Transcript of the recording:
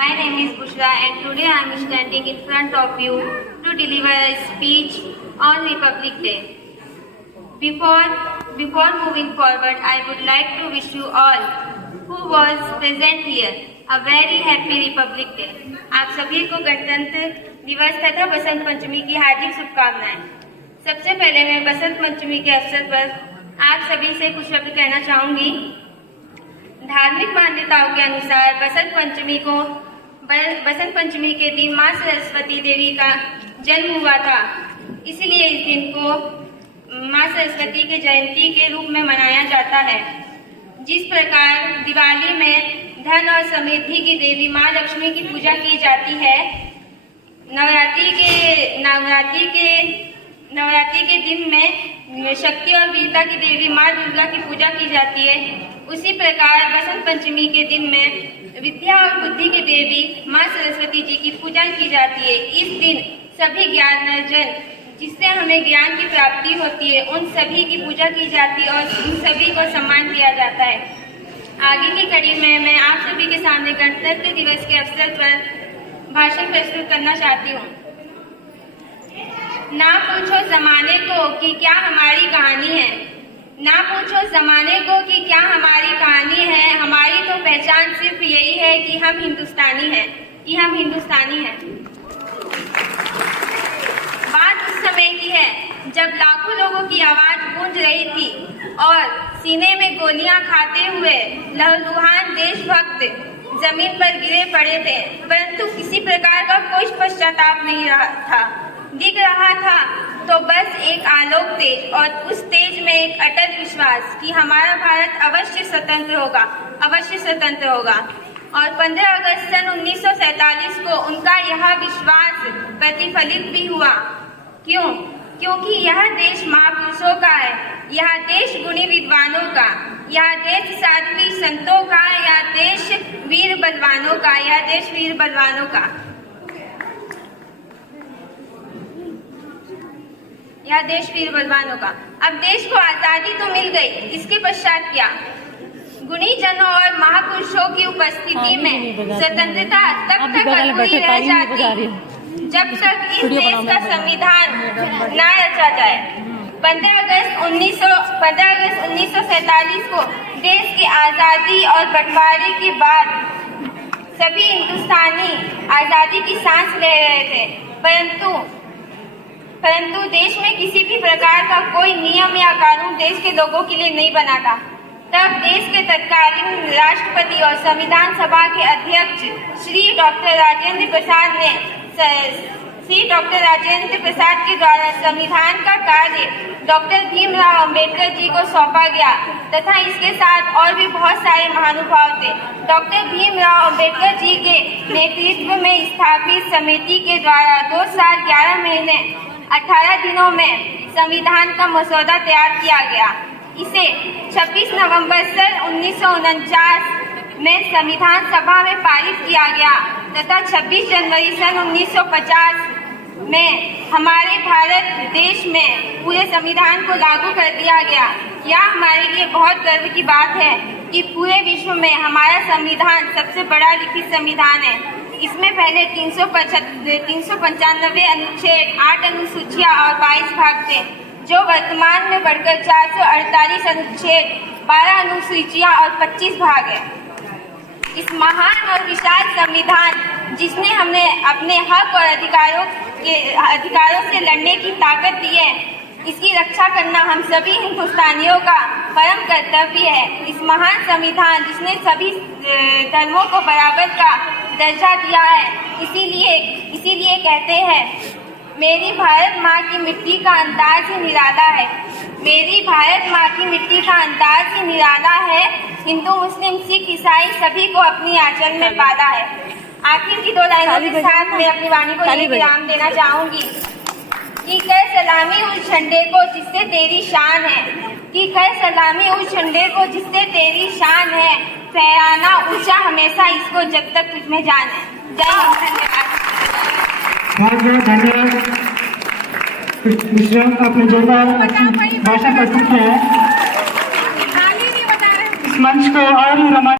My name is Bushra and today I am standing in front of you to deliver a speech on Republic Day. Before moving forward, I would like to wish you all who was present here a very happy Republic Day. आप सभी को गणतंत्र दिवस तथा बसंत पंचमी की हार्दिक शुभकामनाएं। सबसे पहले मैं बसंत पंचमी के अवसर पर आप सभी से कुछ शब्द कहना चाहूंगी। धार्मिक मान्यताओं के अनुसार बसंत पंचमी के दिन माँ सरस्वती देवी का जन्म हुआ था, इसलिए इस दिन को माँ सरस्वती के जयंती के रूप में मनाया जाता है। जिस प्रकार दिवाली में धन और समृद्धि की देवी माँ लक्ष्मी की पूजा की जाती है, नवरात्रि के दिन में शक्ति और वीरता की देवी माँ दुर्गा की पूजा की जाती है, उसी प्रकार बसंत पंचमी के दिन में विद्या और बुद्धि की देवी माँ सरस्वती जी की पूजा की जाती है। इस दिन सभी ज्ञानार्जन जिससे हमें ज्ञान की प्राप्ति होती है, उन सभी की पूजा की जाती है और उन सभी को सम्मान दिया जाता है। आगे की कड़ी में मैं आप सभी के सामने गणतंत्र दिवस के अवसर पर भाषण प्रस्तुत करना चाहती हूँ। ना पूछो जमाने को कि क्या हमारी कहानी है, ना पूछो जमाने को कि क्या हमारी कहानी है। हमारी तो पहचान सिर्फ यही है कि हम हिंदुस्तानी हैं, बात उस समय की है जब लाखों लोगों की आवाज गूंज रही थी और सीने में गोलियां खाते हुए लहूलुहान देशभक्त जमीन पर गिरे पड़े थे, परंतु किसी प्रकार का कोई पश्चाताप नहीं दिख रहा था तो बस एक आलोक तेज, और उस तेज में एक अटल विश्वास कि हमारा भारत अवश्य स्वतंत्र होगा। और 15 अगस्त सन 1947 को उनका यह विश्वास प्रतिफलित भी हुआ। क्योंकि यह देश महापुरुषों का है, यह देश गुणी विद्वानों का, यह देश साध्वी संतों का, यह देश वीर बलवानों का। अब देश को आजादी तो मिल गई, इसके पश्चात क्या? गुणी जनों और महापुरुषों की उपस्थिति में स्वतंत्रता तब तक अधूरी रह जाती जब तक इस देश का संविधान न रचा जाए। 15 अगस्त 1947 को देश की आजादी और बंटवारे के बाद सभी हिंदुस्तानी आजादी की सांस ले रहे थे, परंतु देश में किसी भी प्रकार का कोई नियम या कानून देश के लोगों के लिए नहीं बना था। तब देश के तत्कालीन राष्ट्रपति और संविधान सभा के अध्यक्ष श्री डॉक्टर राजेंद्र प्रसाद के द्वारा संविधान का कार्य डॉक्टर भीमराव अंबेडकर जी को सौंपा गया तथा इसके साथ और भी बहुत सारे महानुभाव थे। डॉक्टर भीमराव अंबेडकर जी के नेतृत्व में स्थापित समिति के द्वारा 2 साल 11 महीने 18 दिनों में संविधान का मसौदा तैयार किया गया। इसे 26 नवंबर सन 1949 में संविधान सभा में पारित किया गया तथा 26 जनवरी सन 1950 में हमारे भारत देश में पूरे संविधान को लागू कर दिया गया। यह हमारे लिए बहुत गर्व की बात है कि पूरे विश्व में हमारा संविधान सबसे बड़ा लिखित संविधान है। इसमें पहले 395 अनुच्छेद, 8 अनुसूचियां और 22 भाग थे, जो वर्तमान में बढ़कर 448 अनुच्छेद, 12 अनुसूचियां और 25 भाग है। इस महान और विशाल संविधान जिसने हमें अपने हक और अधिकारों से लड़ने की ताकत दी है, इसकी रक्षा करना हम सभी हिंदुस्तानियों का परम कर्तव्य है। इस महान संविधान जिसने सभी धर्मों को बराबर का दर्जा दिया है, इसीलिए कहते हैं, मेरी भारत माँ की मिट्टी का अंदाज ही निराला है। मेरी भारत माँ की मिट्टी का अंदाज ही निराला है। हिंदू, मुस्लिम, सिख, ईसाई सभी को अपनी आंचल में पाला है। आखिर की 2 लाइनों के साथ मैं अपनी वाणी को विराम देना चाहूंगी कि कर सलामी उस झंडे को जिससे तेरी शान है, कि कर सलामी उस झंडे को जिससे तेरी शान है, फहराना ऊंचा हमेशा इसको जब तक तुझमें जान है। जय हिंद, धन्यवाद। आपने जोरदार भाषण प्रस्तुत किया है। इस मंच को और